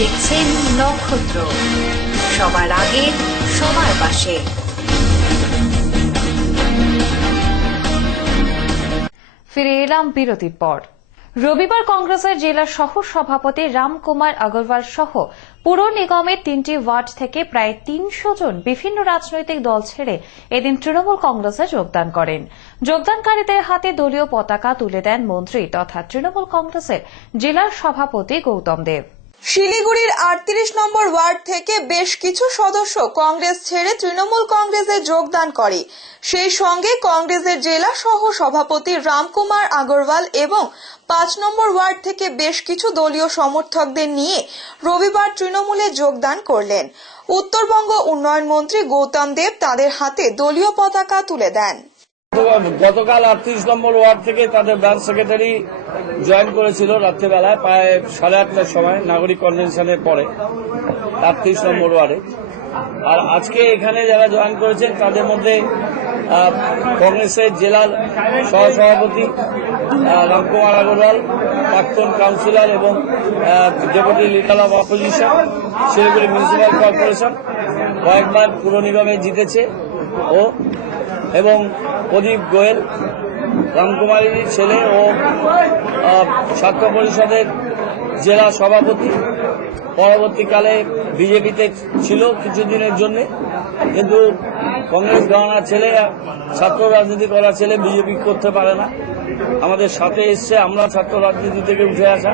দেখছেন নক্ষত্র, সবার আগে সবার পাশে। ফিরে এলাম বিরতির পর। রবিবার কংগ্রেসের জেলা সহ সভাপতি রামকুমার আগরওয়াল সহ পুর নিগমের 3টি ওয়ার্ড থেকে প্রায় 300 জন বিভিন্ন রাজনৈতিক দল ছেড়ে এদিন তৃণমূল কংগ্রেসে যোগদান করেন। যোগদানকারীদের হাতে দলীয় পতাকা তুলে দেন মন্ত্রী তথা তৃণমূল কংগ্রেসের জেলার সভাপতি গৌতম দেব। শিলিগুড়ির 38 নম্বর ওয়ার্ড থেকে বেশ কিছু সদস্য কংগ্রেস ছেড়ে তৃণমূল কংগ্রেসে যোগদান করে। সেই সঙ্গে কংগ্রেসের জেলা সহ সভাপতি রামকুমার আগরওয়াল এবং 5 নম্বর ওয়ার্ড থেকে বেশ কিছু দলীয় সমর্থকদের নিয়ে রবিবার তৃণমূলে যোগদান করলেন। উত্তরবঙ্গ উন্নয়ন মন্ত্রী গৌতম দেব তাদের হাতে দলীয় পতাকা তুলে দেন। গতকাল 38 নম্বর ওয়ার্ড থেকে তাদের ব্রাঞ্চ সেক্রেটারি জয়েন করেছিল রাত্রেবেলায় প্রায় 8:30টার সময় নাগরিক কনভেনশনের পরে 38 নম্বর ওয়ার্ডে। আর আজকে এখানে যারা জয়েন করেছেন তাদের মধ্যে কংগ্রেসের জেলার সহসভাপতি রামকুমার আগরওয়াল, প্রাক্তন কাউন্সিলর এবং deputy leader of opposition, Siliguri municipal corporation, কয়েকবার পুর নিগমে জিতেছে ও এবং প্রদীপ গোয়েল রামকুমারীর ছেলে ও ছাত্র পরিষদের জেলা সভাপতি, পরবর্তীকালে বিজেপিতে ছিল কিছুদিনের জন্য, কিন্তু কংগ্রেস গহনার ছেলে, ছাত্র রাজনীতি করা ছেলে বিজেপি করতে পারে না, আমাদের সাথে এসছে। আমরা ছাত্র রাজনীতি থেকে উঠে আসা,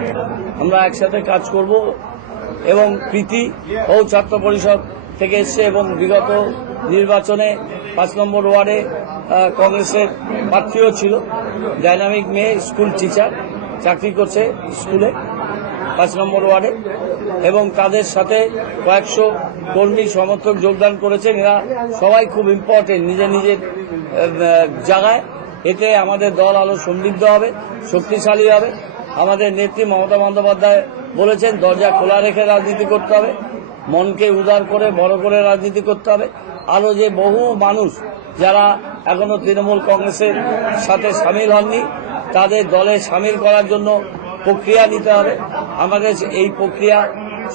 আমরা একসাথে কাজ করব। এবং প্রীতি ও ছাত্র পরিষদ থেকে এসছে এবং বিগত নির্বাচনে 5 নম্বর ওয়ার্ডে কংগ্রেসের প্রার্থীও ছিল। ডাইনামিক মেয়ে, স্কুল টিচার, চাকরি করছে স্কুলে 5 নম্বর ওয়ার্ডে, এবং তাদের সাথে কয়েকশো কর্মী সমর্থক যোগদান করেছেন। এরা সবাই খুব ইম্পর্টেন্ট নিজের নিজের জায়গায়। এতে আমাদের দল আরো সমৃদ্ধ হবে, শক্তিশালী হবে। আমাদের নেত্রী মমতা বন্দ্যোপাধ্যায় বলেছেন দরজা খোলা রেখে রাজনীতি করতে হবে, মনকে উদার করে বড় করে রাজনীতি করতে হবে। আরো যে বহু মানুষ যারা এখনো তৃণমূল কংগ্রেসের সাথে সামিল হননি তাদের দলে সামিল করার জন্য প্রক্রিয়া নিতে হবে। আমাদের এই প্রক্রিয়া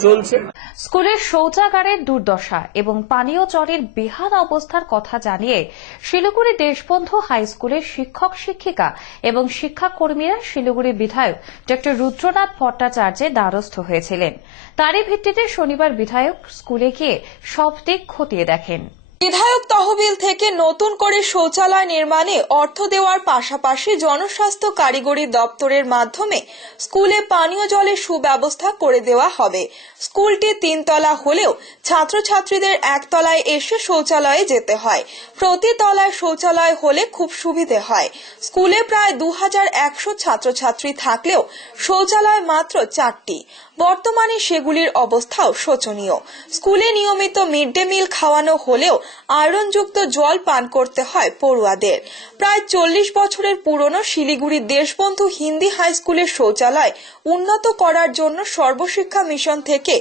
চলছে। স্কুলের শৌচাগারের দুর্দশা এবং পানীয় জলের বেহাল অবস্থার কথা জানিয়ে শিলিগুড়ি দেশবন্ধু হাই স্কুলের শিক্ষক শিক্ষিকা এবং শিক্ষাকর্মীরা শিলিগুড়ি বিধায়ক ডক্টর রুদ্রনাথ ভট্টাচার্যের দ্বারস্থ হয়েছিলেন। তারই ভিত্তিতে শনিবার বিধায়ক স্কুলে গিয়ে সব দিক খতিয়ে দেখেন। বিধায়ক তহবিল থেকে নতুন করে শৌচালয় নির্মাণে অর্থ দেওয়ার পাশাপাশি জনস্বাস্থ্য কারিগরি দপ্তরের মাধ্যমে স্কুলে পানীয় জলের সুব্যবস্থা করে দেওয়া হবে। স্কুলটি 3 তলা হলেও ছাত্রছাত্রীদের 1 তলায় এসে শৌচালয়ে যেতে হয়। প্রতি তলায় শৌচালয় হলে খুব সুবিধে হয়। স্কুলে প্রায় 2100 ছাত্রছাত্রী থাকলেও শৌচালয় মাত্র 4টি। বর্তমানে সেগুলির অবস্থাও শোচনীয়। স্কুলে নিয়মিত মিড ডে মিল খাওয়ানো হলেও আয়রনযুক্ত জল পান করতে হয় পড়ুয়াদের। প্রায় 40 বছরের পুরনো শিলিগুড়ি দেশবন্ধু হিন্দি হাই স্কুলের শৌচালয় উন্নত করার জন্য সর্বশিক্ষা মিশন থেকে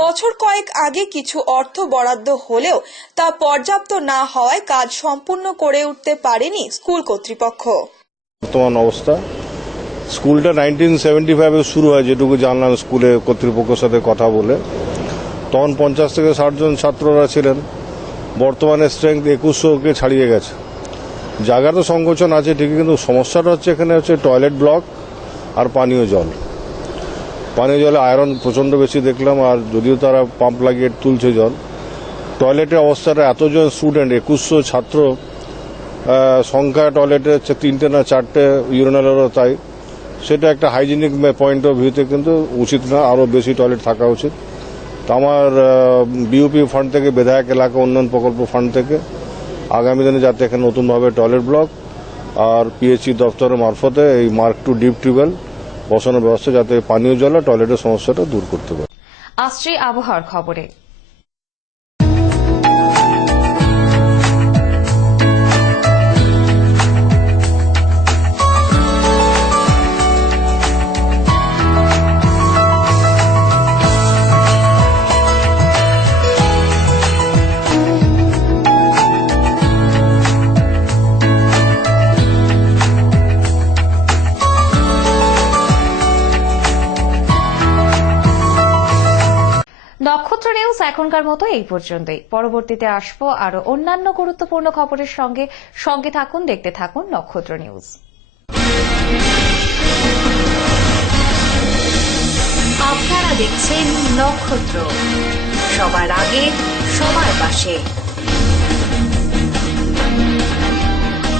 বছর কয়েক আগে কিছু অর্থ বরাদ্দ হলেও তা পর্যাপ্ত না হওয়ায় কাজ সম্পূর্ণ করে উঠতে পারেনি স্কুল কর্তৃপক্ষ। বর্তমান অবস্থা, স্কুলটা 1975 শুরু হয়, যেটুকু জানলাম স্কুলে কর্তৃপক্ষের সাথে কথা বলে। তখন 50 থেকে 60 জন ছাত্ররা ছিলেন। বর্তমানে স্ট্রেংথ 2100কে ছাড়িয়ে গেছে। জায়গা তো সংকোচন আছে ঠিকই, কিন্তু সমস্যাটা হচ্ছে এখানে হচ্ছে টয়লেট ব্লক আর পানীয় জল। পানীয় জলে আয়রন প্রচণ্ড বেশি দেখলাম, আর যদিও তারা পাম্প লাগিয়ে তুলছে জল। টয়লেটের অবস্থাটা, এতজন স্টুডেন্ট, 2100 ছাত্র সংখ্যা, টয়লেটে হচ্ছে 3টে না 4টে, ইউরিনালেরও তাই। সেটা একটা হাইজিনিক পয়েন্ট অফ ভিউতে কিন্তু উচিত না, আরও বেশি টয়লেট থাকা উচিত। তো আমার বিউপি ফান্ড থেকে, বিধায়ক এলাকা উন্নয়ন প্রকল্প ফান্ড থেকে আগামী দিনে যাতে এখানে নতুনভাবে টয়লেট ব্লক আর পিএইচই দপ্তরের মারফতে এই মার্ক 2 ডিপ টিউবওয়েল বসানোর ব্যবস্থা, যাতে পানীয় জল আর টয়লেটের সমস্যাটা দূর করতে পারে। আসছে আবহাওয়ার খবরে। নক্ষত্র নিউজ এখনকার মতো এই পর্যন্তই। পরবর্তীতে আসবো আরো অন্যান্য গুরুত্বপূর্ণ খবরের সঙ্গে থাকুন, দেখতে থাকুন নক্ষত্র নিউজ। আপনারা দেখছেন নক্ষত্র, সবার আগে সবার পাশে।